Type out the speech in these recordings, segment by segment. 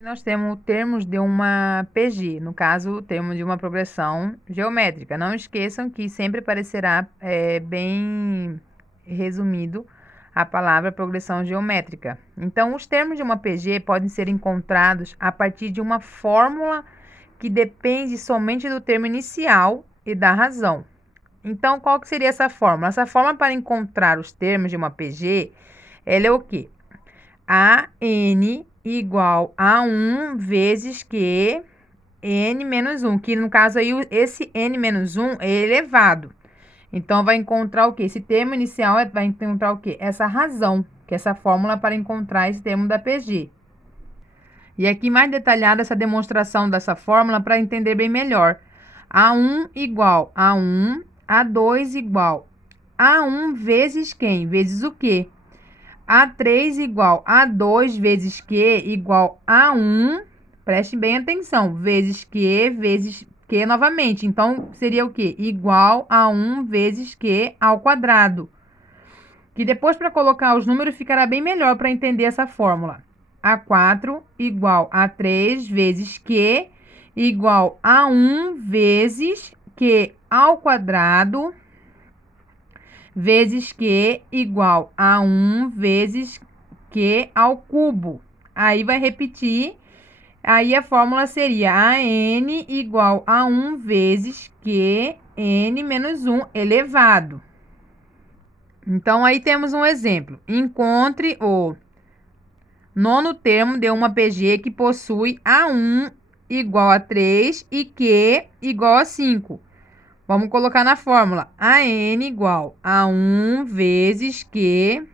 Nós temos termos de uma PG, no caso, termos de uma progressão geométrica. Não esqueçam que sempre aparecerá bem resumido a palavra progressão geométrica. Então, os termos de uma PG podem ser encontrados a partir de uma fórmula que depende somente do termo inicial e da razão. Então, qual que seria essa fórmula? Essa fórmula para encontrar os termos de uma PG, ela é o quê? AN igual a 1 vezes Q n menos 1, que no caso aí esse n menos 1 é elevado. Então, vai encontrar o quê? Esse termo inicial vai encontrar o quê? Essa razão, que é essa fórmula para encontrar esse termo da PG. E aqui mais detalhada essa demonstração dessa fórmula para entender bem melhor. A1 igual a 1, A2 igual a 1 vezes quem? Vezes o quê? A3 igual a 2 vezes Q igual a 1, preste bem atenção, vezes Q novamente. Então, seria o quê? Igual a 1 vezes Q ao quadrado. Que depois, para colocar os números, ficará bem melhor para entender essa fórmula. A4 igual a 3 vezes Q igual a 1 vezes Q ao quadrado vezes Q igual a 1 vezes Q ao cubo. Aí vai repetir. Aí a fórmula seria AN igual a 1 vezes QN menos 1 elevado. Então, aí temos um exemplo. Encontre o nono termo de uma PG que possui A1 igual a 3 e Q igual a 5. Vamos colocar na fórmula AN igual a 1 vezes Q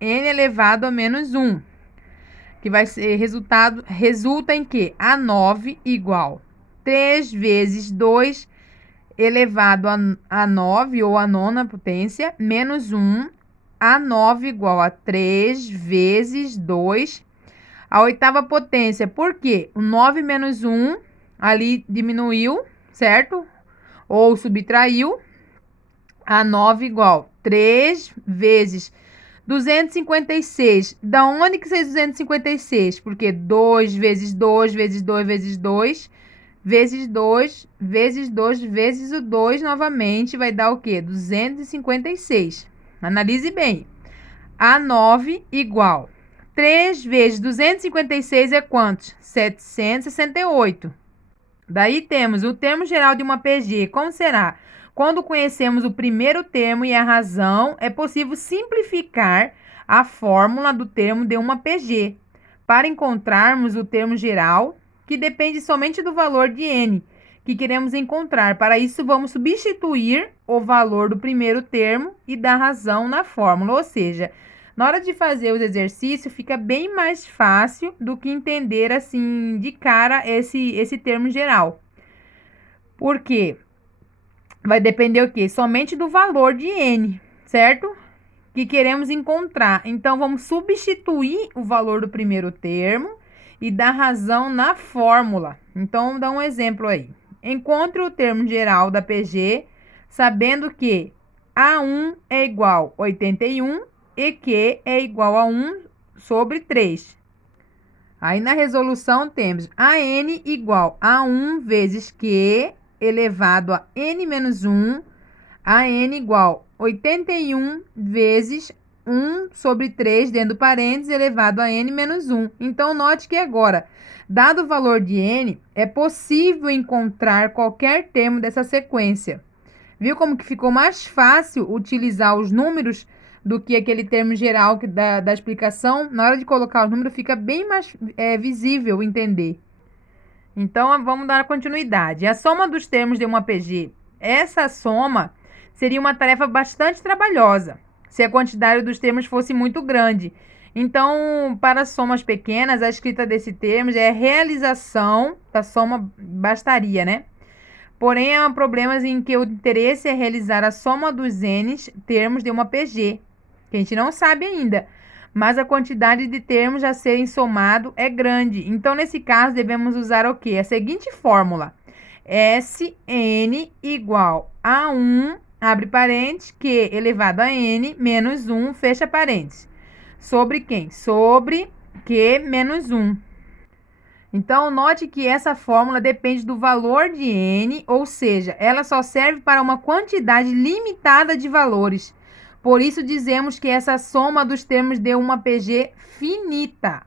n elevado a menos 1, que vai ser resulta em que A9 igual 3 vezes 2 elevado a 9, ou a nona potência, menos 1, A9 igual a 3 vezes 2, a oitava potência. Por quê? O 9 menos 1 ali diminuiu, certo? Ou subtraiu. A9 igual 3 vezes 256. Da onde que sai 256? Porque 2 vezes 2 vezes 2 vezes 2 vezes 2 vezes 2 vezes o 2 novamente vai dar o quê? 256. Analise bem. A9 igual 3 vezes 256 é quantos? 768. Daí temos o termo geral de uma PG. Como será? Quando conhecemos o primeiro termo e a razão, é possível simplificar a fórmula do termo de uma PG para encontrarmos o termo geral, que depende somente do valor de n que queremos encontrar. Para isso, vamos substituir o valor do primeiro termo e da razão na fórmula, ou seja, na hora de fazer os exercícios, fica bem mais fácil do que entender assim de cara esse termo geral. Porque vai depender o quê? Somente do valor de n, certo? Que queremos encontrar. Então, vamos substituir o valor do primeiro termo e da razão na fórmula. Então, vamos dar um exemplo aí. Encontre o termo geral da PG, sabendo que A1 é igual a 81 e Q é igual a 1 sobre 3. Aí, na resolução, temos AN igual a 1 vezes Q elevado a n menos 1, AN igual a 81 vezes 1 sobre 3, dentro do parênteses, elevado a n menos 1. Então, note que agora, dado o valor de n, é possível encontrar qualquer termo dessa sequência. Viu como que ficou mais fácil utilizar os números do que aquele termo geral da explicação? Na hora de colocar os números, fica bem mais visível entender. Então, vamos dar continuidade. A soma dos termos de uma PG. Essa soma seria uma tarefa bastante trabalhosa, se a quantidade dos termos fosse muito grande. Então, para somas pequenas, a escrita desse termo é a realização da soma bastaria, né? Porém, há problemas em que o interesse é realizar a soma dos n's termos de uma PG, que a gente não sabe ainda, mas a quantidade de termos a serem somado é grande. Então, nesse caso, devemos usar o quê? A seguinte fórmula. Sn igual a 1, abre parênteses, Q elevado a n, menos 1, fecha parênteses. Sobre quem? Sobre Q menos 1. Então, note que essa fórmula depende do valor de n, ou seja, ela só serve para uma quantidade limitada de valores. Por isso, dizemos que essa soma dos termos deu uma PG finita.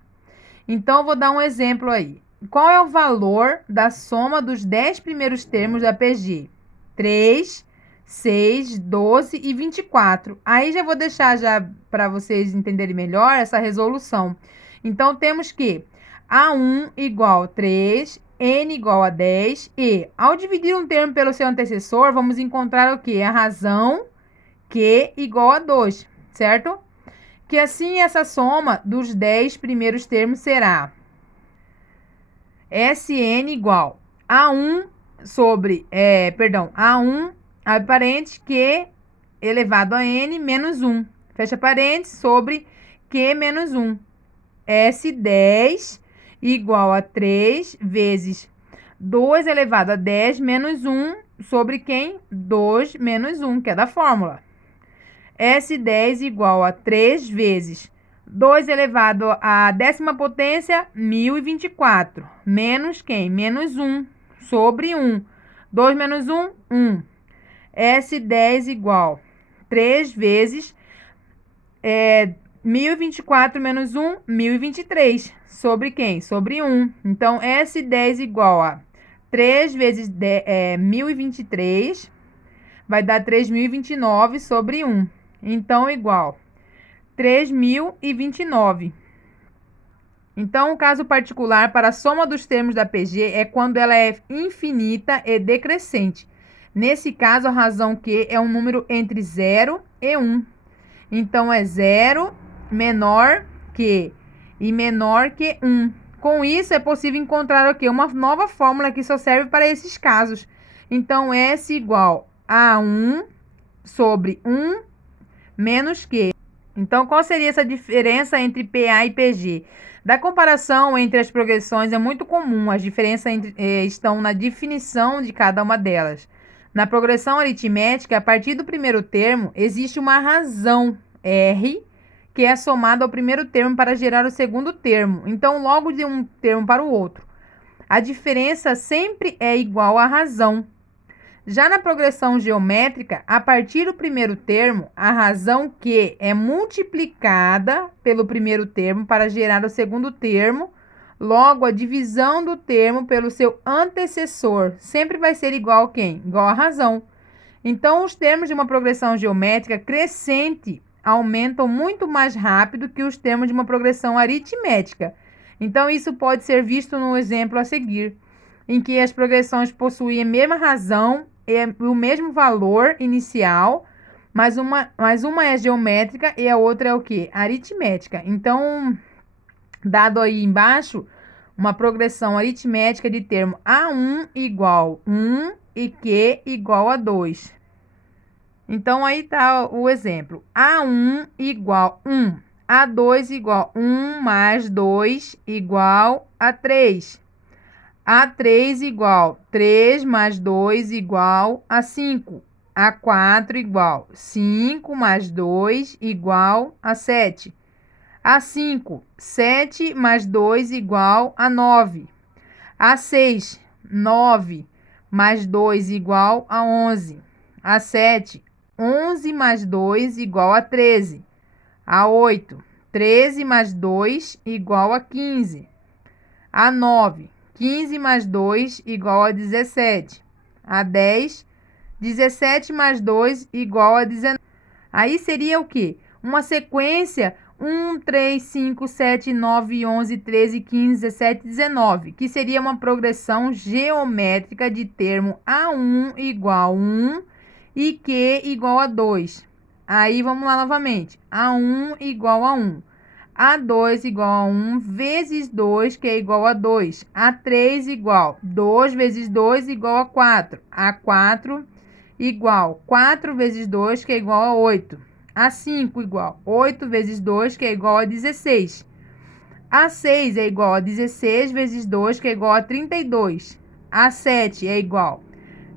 Então, eu vou dar um exemplo aí. Qual é o valor da soma dos 10 primeiros termos da PG? 3, 6, 12 e 24. Aí já vou deixar já para vocês entenderem melhor essa resolução. Então, temos que A1 igual a 3, N igual a 10 e, ao dividir um termo pelo seu antecessor, vamos encontrar o quê? A razão Q igual a 2, certo? Que assim essa soma dos 10 primeiros termos será Sn igual a 1 sobre, A1, abre parênteses, Q elevado a N menos 1, fecha parênteses, sobre Q menos 1. S10 igual a 3 vezes 2 elevado a 10 menos 1 sobre quem? 2 menos 1, que é da fórmula. S10 igual a 3 vezes 2 elevado à 10ª potência, 1024. Menos quem? Menos 1 sobre 1. 2 menos 1, 1. S10 igual a 3 vezes 1024 menos 1, 1023. Sobre quem? Sobre 1. Então, S10 igual a 3 vezes 1023 vai dar 3.029 sobre 1. Então, igual 3.029. Então, o caso particular para a soma dos termos da PG é quando ela é infinita e decrescente. Nesse caso, a razão Q é um número entre 0 e 1. Então, é 0 menor que e menor que 1. Com isso, é possível encontrar o quê? Uma nova fórmula que só serve para esses casos. Então, S igual a 1 sobre 1 menos Q. Então, qual seria essa diferença entre PA e PG? Da comparação entre as progressões é muito comum, as diferenças estão na definição de cada uma delas. Na progressão aritmética, a partir do primeiro termo, existe uma razão R, que é somada ao primeiro termo para gerar o segundo termo. Então, logo de um termo para o outro. A diferença sempre é igual à razão. Já na progressão geométrica, a partir do primeiro termo, a razão Q é multiplicada pelo primeiro termo para gerar o segundo termo. Logo, a divisão do termo pelo seu antecessor sempre vai ser igual a quem? Igual à razão. Então, os termos de uma progressão geométrica crescente aumentam muito mais rápido que os termos de uma progressão aritmética. Então, isso pode ser visto no exemplo a seguir, em que as progressões possuem a mesma razão e o mesmo valor inicial, mas uma é geométrica e a outra é o quê? Aritmética. Então, dado aí embaixo, uma progressão aritmética de termo A1 igual 1 e Q igual a 2. Então, aí está o exemplo. A1 igual 1. A2 igual 1 mais 2 igual a 3. A3 igual 3 mais 2 igual a 5. A4 igual 5 mais 2 igual a 7. A5, 7 mais 2 igual a 9. A6, 9 mais 2 igual a 11. A7, 11 mais 2 igual a 13. A8, 13 mais 2 igual a 15. A9, 15 mais 2 igual a 17. A10, 17 mais 2 igual a 19. Aí seria o quê? Uma sequência 1, 3, 5, 7, 9, 11, 13, 15, 17, 19, que seria uma progressão geométrica de termo A1 igual a 1 e Q igual a 2. Aí vamos lá novamente. A1 igual a 1. A2 igual a 1 vezes 2, que é igual a 2. A3 igual 2 vezes 2 igual a 4. A4 igual 4 vezes 2, que é igual a 8. A5 igual 8 vezes 2, que é igual a 16. A6 é igual a 16 vezes 2, que é igual a 32. A7 é igual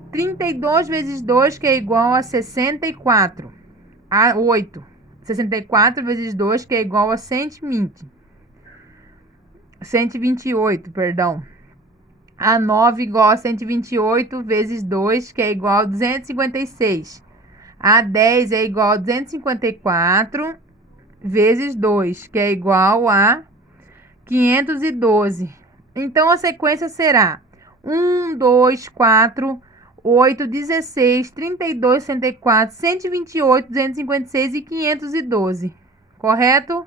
a 32 vezes 2, que é igual a 64. A8, 64 vezes 2, que é igual a 120. 128, perdão. A 9 igual a 128 vezes 2, que é igual a 256. A 10 é igual a 254 vezes 2, que é igual a 512. Então, a sequência será 1, 2, 4, 8, 16, 32, 64, 128, 256 e 512. Correto?